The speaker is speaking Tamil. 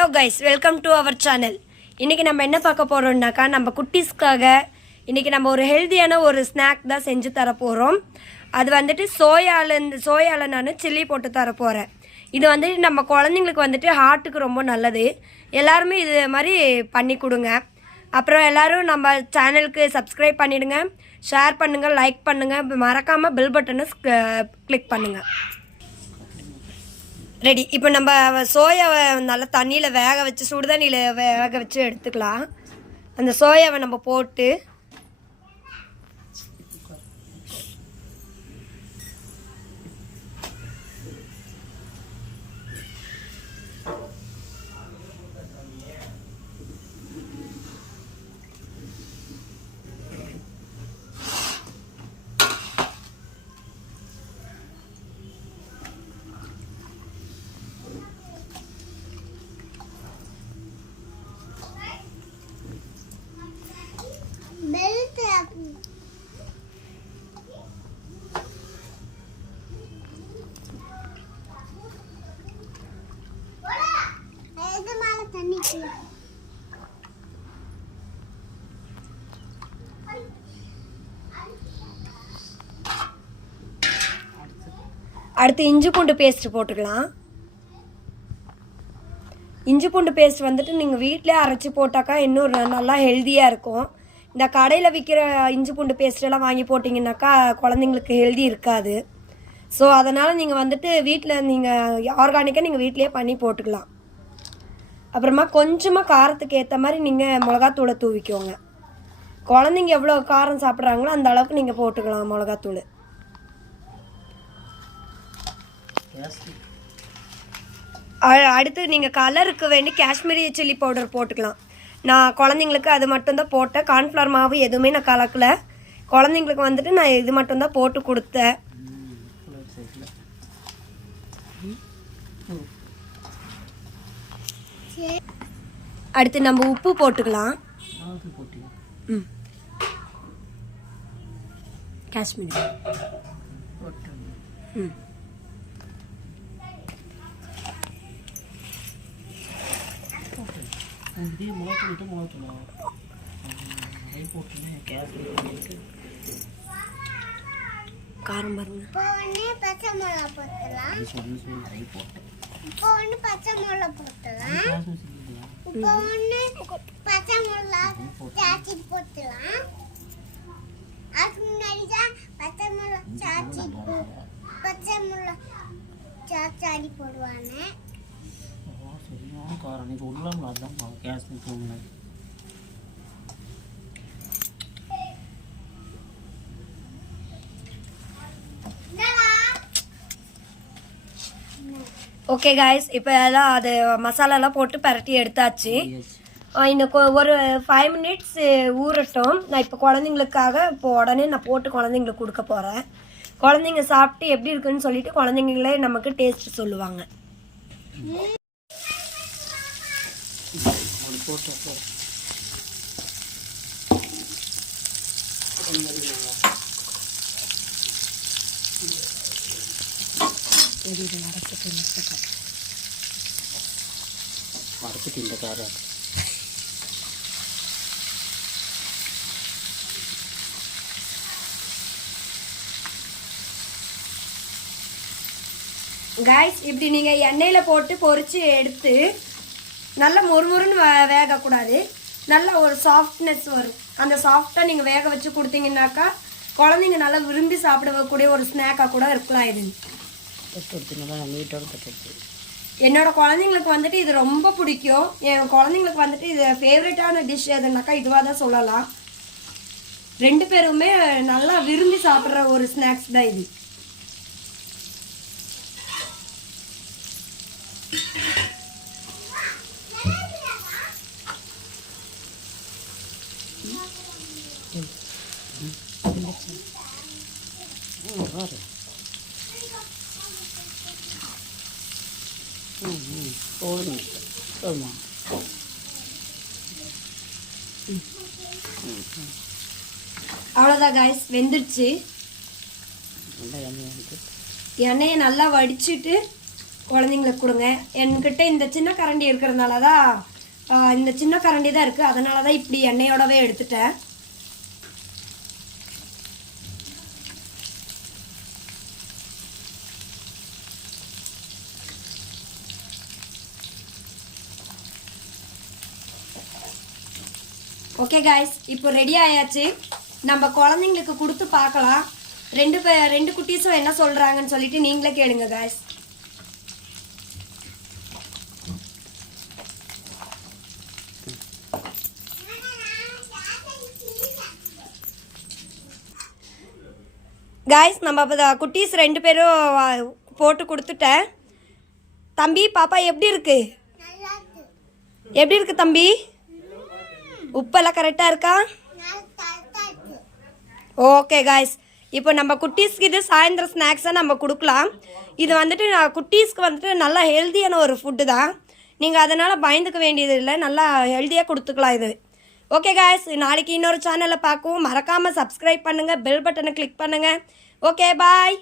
Hello guys, welcome to our channel. இன்றைக்கி நம்ம என்ன பார்க்க போகிறோம்னாக்கா, நம்ம குட்டீஸ்க்காக இன்றைக்கி நம்ம ஒரு ஹெல்த்தியான ஒரு ஸ்நாக் தான் செஞ்சு தர போகிறோம். அது வந்துட்டு சோயாவில் நான் சில்லி போட்டு தர போகிறேன். இது வந்துட்டு நம்ம குழந்தைங்களுக்கு வந்துட்டு ஹார்ட்டுக்கு ரொம்ப நல்லது. எல்லாருமே இது மாதிரி பண்ணி கொடுங்க. அப்புறம் எல்லோரும் நம்ம சேனலுக்கு சப்ஸ்கிரைப் பண்ணிவிடுங்க, ஷேர் பண்ணுங்கள், லைக் பண்ணுங்கள், மறக்காமல் பெல் பட்டனை கிளிக் பண்ணுங்கள். ரெடி. இப்போ நம்ம சோயாவை நல்லா தண்ணியில் வேக வச்சு, சுடு தண்ணியில் வேக வச்சு எடுத்துக்கலாம். அந்த சோயாவை நம்ம போட்டு அடுத்து இஞ்சி பூண்டு பேஸ்ட் போட்டுக்கலாம். இஞ்சி பூண்டு பேஸ்ட் வந்துட்டு நீங்கள் வீட்டிலே அரைச்சி போட்டாக்கா இன்னும் நல்லா ஹெல்த்தியாக இருக்கும். இந்த கடையில் விற்கிற இஞ்சி பூண்டு பேஸ்ட்டெல்லாம் வாங்கி போட்டிங்கனாக்கா குழந்தைங்களுக்கு ஹெல்தி இருக்காது. ஸோ அதனால் நீங்கள் வந்துட்டு வீட்டில் நீங்கள் ஆர்கானிக்காக நீங்கள் வீட்டிலே பண்ணி போட்டுக்கலாம். அப்புறமா கொஞ்சமாக காரத்துக்கு ஏற்ற மாதிரி நீங்கள் மிளகாத்தூளை தூவிக்கோங்க. குழந்தைங்க எவ்வளோ காரம் சாப்பிட்றாங்களோ அந்த அளவுக்கு நீங்கள் போட்டுக்கலாம் மிளகாத்தூள். அடுத்து நீங்கள் கலருக்கு வேண்டி காஷ்மீரி சில்லி பவுடர் போட்டுக்கலாம். நான் குழந்தைங்களுக்கு அது மட்டும்தான் போட்டேன். கார்ன்ஃப்ளவர் மாவு எதுவுமே நான் கலக்கலை. குழந்தைங்களுக்கு வந்துட்டு நான் இது மட்டும்தான் போட்டு கொடுத்தேன். அடுத்து நம்ம உப்பு போட்டுக்கலாம். காஷ்மீரி காரம் பாருங்க. பச்சை மிளகா போட்டுலாம். பச்சை மிளகா போட்டுலாம். பச்சை மிளகா சாச்சி போட்டுலாம். அதுக்கு முன்னாடி தான் பச்சை மிளகா சாச்சாடி போடுவாங்க. ஓகே காய்ஸ், இப்போ எல்லாம் அது மசாலாலாம் போட்டு பரட்டி எடுத்தாச்சு. இன்னும் ஒரு 5 மினிட்ஸ் ஊறட்டும். நான் இப்போ குழந்தைங்களுக்காக இப்போ உடனே நான் போட்டு குழந்தைங்களுக்கு கொடுக்க போகிறேன். குழந்தைங்க சாப்பிட்டு எப்படி இருக்குன்னு சொல்லிட்டு குழந்தைங்களே நமக்கு டேஸ்ட் சொல்லுவாங்க. மறந்துட்டு இந்த காரம் காய்ஸ், இப்படி நீங்கள் எண்ணெயில் போட்டு பொரித்து எடுத்து நல்லா மொறுமொறுன்னு வேகக்கூடாது. நல்ல ஒரு சாஃப்ட்னஸ் வரும். அந்த சாஃப்டாக நீங்கள் வேக வச்சு கொடுத்தீங்கன்னாக்கா குழந்தைங்க நல்லா விரும்பி சாப்பிடக்கூடிய ஒரு ஸ்நாக்காக கூட இருக்கலாம். இது என்னோட குழந்தைங்களுக்கு வந்துட்டு இது ரொம்ப பிடிக்கும். என் குழந்தைங்களுக்கு வந்துட்டு இது ஃபேவரட்டான டிஷ் எதுனாக்கா இதுவாக தான் சொல்லலாம். 2 பேருமே நல்லா விரும்பி சாப்பிட்ற ஒரு ஸ்நாக்ஸ் தான் இது. அவ்வளோதான் காய்ஸ், வெந்துடுச்சு. எண்ணெயை நல்லா வடிச்சிட்டு குழந்தைங்களுக்கு கொடுங்க. என்கிட்ட இந்த சின்ன கரண்டி இருக்கிறதுனால தான் இந்த சின்ன கரண்டி தான் இருக்குது, அதனால தான் இப்படி எண்ணெயோடவே எடுத்துட்டேன். ஓகே காய்ஸ், இப்போ ரெடி ஆயாச்சு. நம்ம குழந்தைங்களுக்கு கொடுத்து பார்க்கலாம். ரெண்டு குட்டீஸும் என்ன சொல்கிறாங்கன்னு சொல்லிட்டு நீங்களே கேளுங்க காய்ஸ். காய்ஸ், நம்ம இப்போ குட்டீஸ் 2 பேரும் போட்டு கொடுத்துட்டேன். தம்பி பாப்பா எப்படி இருக்கு? நல்லா இருக்கு. எப்படி இருக்கு தம்பி? உப்பெல்லாம் கரெக்டாக இருக்கா? கரெக்டா இருக்கு. ஓகே காய்ஸ், இப்போ நம்ம குட்டீஸ்க்கு இது சாயந்தரம் ஸ்நாக்ஸாக நம்ம கொடுக்கலாம். இது வந்துட்டு குட்டீஸ்க்கு வந்துட்டு நல்லா ஹெல்த்தியான ஒரு ஃபுட்டு தான். நீங்கள் அதனால் பயந்துக்க வேண்டியது இல்லை, நல்லா ஹெல்த்தியாக கொடுத்துக்கலாம் இது. ஓகே காய்ஸ், நாளைக்கு இன்னொரு சேனலில் பார்க்கவும். மறக்காமல் சப்ஸ்கிரைப் பண்ணுங்கள், பெல் பட்டனை கிளிக் பண்ணுங்கள். Okay bye.